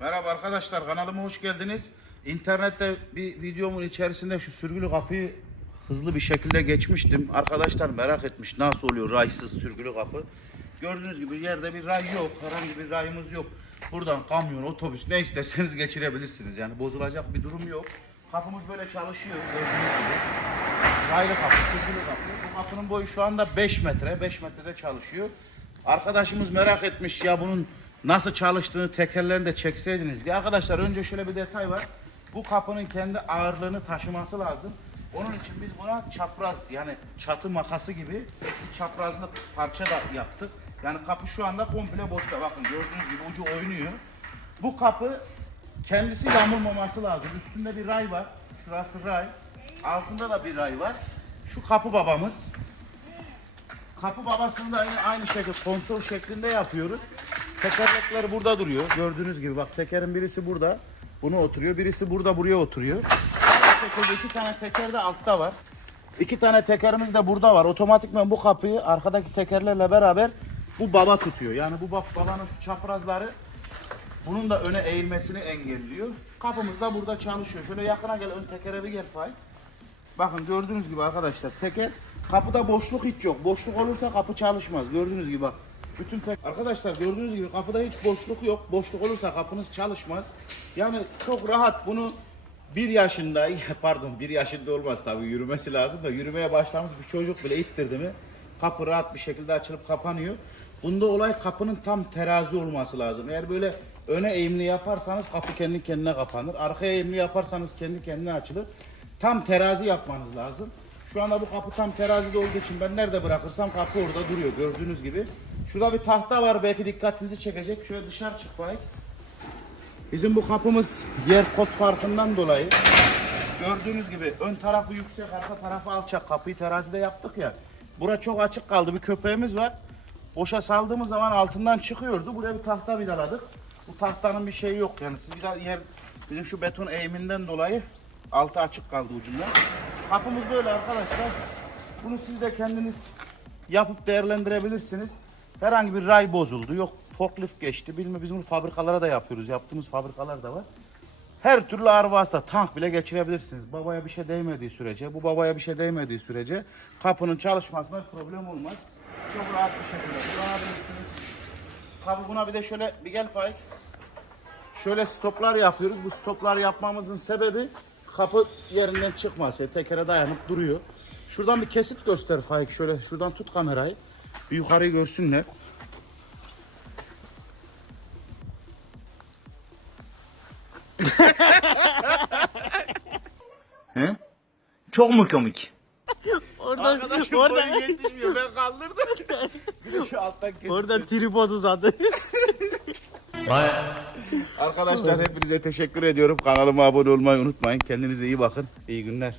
Merhaba arkadaşlar kanalıma hoş geldiniz. İnternette bir videomun içerisinde şu sürgülü kapıyı hızlı bir şekilde geçmiştim. Arkadaşlar merak etmiş nasıl oluyor raysız sürgülü kapı. Gördüğünüz gibi yerde bir ray yok. Herhangi bir rayımız yok. Buradan kamyon, otobüs ne isterseniz geçirebilirsiniz. Yani bozulacak bir durum yok. Kapımız böyle çalışıyor gördüğünüz gibi. Raylı kapı, sürgülü kapı. Bu kapının boyu şu anda 5 metre. 5 metrede çalışıyor. Arkadaşımız merak etmiş ya bunun nasıl çalıştığını tekerlerini de çekseydiniz diye. Arkadaşlar önce şöyle bir detay var. Bu kapının kendi ağırlığını taşıması lazım. Onun için biz buna çapraz yani çatı makası gibi çaprazlı parça da yaptık. Yani kapı şu anda komple boşta. Bakın gördüğünüz gibi ucu oynuyor. Bu kapı kendisi yamulmaması lazım. Üstünde bir ray var. Şurası ray. Altında da bir ray var. Şu kapı babamız. Kapı babasını da aynı, aynı şekilde konsol şeklinde yapıyoruz. Tekerlekler burada duruyor. Gördüğünüz gibi bak tekerin birisi burada. Bunu oturuyor. Birisi burada buraya oturuyor. Aynı iki tane teker de altta var. İki tane tekerimiz de burada var. Otomatikman bu kapıyı arkadaki tekerlerle beraber bu baba tutuyor. Yani bu bab- babanın şu çaprazları bunun da öne eğilmesini engelliyor. Kapımız da burada çalışıyor. Şöyle yakına gel ön tekere bir gel Faik. Bakın gördüğünüz gibi arkadaşlar teker kapıda boşluk hiç yok. Boşluk olursa kapı çalışmaz. Gördüğünüz gibi bak. Bütün tek arkadaşlar gördüğünüz gibi kapıda hiç boşluk yok. Boşluk olursa kapınız çalışmaz. Yani çok rahat bunu bir yaşında pardon bir yaşında olmaz tabii yürümesi lazım da yürümeye başlamış bir çocuk bile ittirdi mi kapı rahat bir şekilde açılıp kapanıyor. Bunda olay kapının tam terazi olması lazım. Eğer böyle öne eğimli yaparsanız kapı kendi kendine kapanır. Arkaya eğimli yaparsanız kendi kendine açılır. Tam terazi yapmanız lazım. Şu anda bu kapı tam terazide olduğu için ben nerede bırakırsam kapı orada duruyor gördüğünüz gibi. Şurada bir tahta var belki dikkatinizi çekecek. Şöyle dışarı çık Faik. Bizim bu kapımız yer kod farkından dolayı gördüğünüz gibi ön tarafı yüksek, arka tarafı alçak. Kapıyı terazide yaptık ya. Bura çok açık kaldı. Bir köpeğimiz var. Boşa saldığımız zaman altından çıkıyordu. Buraya bir tahta vidaladık. Bu tahtanın bir şeyi yok yani. Siz vida- yer bizim şu beton eğiminden dolayı altı açık kaldı ucundan. Kapımız böyle arkadaşlar. Bunu siz de kendiniz yapıp değerlendirebilirsiniz. Herhangi bir ray bozuldu. Yok forklift geçti. Bilmem biz bunu fabrikalara da yapıyoruz. Yaptığımız fabrikalar da var. Her türlü ağır vasıta tank bile geçirebilirsiniz. Babaya bir şey değmediği sürece, bu babaya bir şey değmediği sürece kapının çalışmasına problem olmaz. Çok rahat bir şekilde kullanabilirsiniz. Tabi buna bir de şöyle bir gel Faik. Şöyle stoplar yapıyoruz. Bu stoplar yapmamızın sebebi kapı yerinden çıkması. Tekere dayanıp duruyor. Şuradan bir kesit göster Faik. Şöyle şuradan tut kamerayı. Bir yukarıyı görsünler. He? Çok mu komik? Oradan, Arkadaşım oradan, boyu yetişmiyor. Ben kaldırdım. bir de şu alttan kesit. oradan tripod uzadı. Arkadaşlar hepinize teşekkür ediyorum. Kanalıma abone olmayı unutmayın. Kendinize iyi bakın. İyi günler.